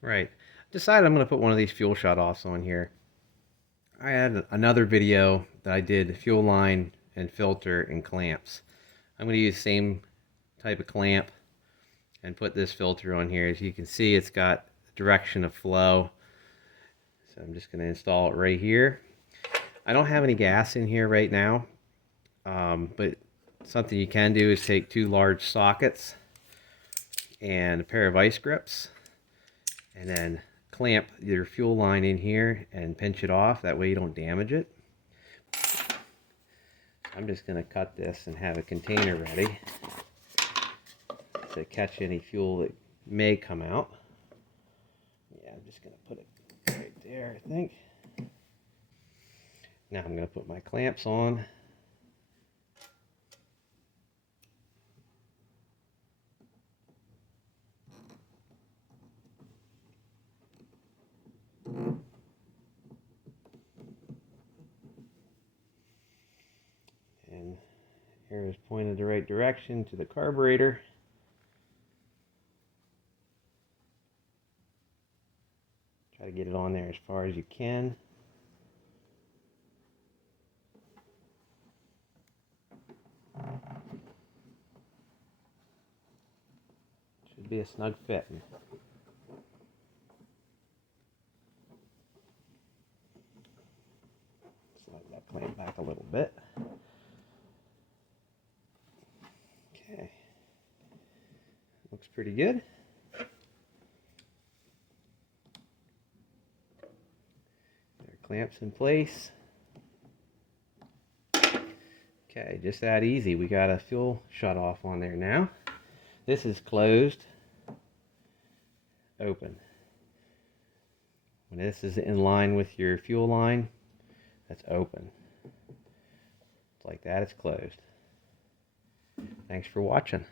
Right. Decided I'm going to put one of these fuel shutoffs on here. I had another video that I did fuel line and filter and clamps. I'm going to use the same type of clamp and put this filter on here. As you can see, it's got direction of flow. So I'm just going to install it right here. I don't have any gas in here right now, but something you can do is take two large sockets and a pair of vice grips and then clamp your fuel line in here and pinch it off. That way you don't damage it. I'm just going to cut this and have a container ready to catch any fuel that may come out. Yeah, I'm just going to put it right there, I think. Now I'm going to put my clamps on. And arrow is pointed the right direction to the carburetor. Try to get it on there as far as you can. Should be a snug fit. Slide that clamp back a little bit. Okay. Looks pretty good. There, clamps in place. Okay, just that easy. We got a fuel shut off on there now. This is closed, open. When this is in line with your fuel line, that's open. It's like that, it's closed. Thanks for watching.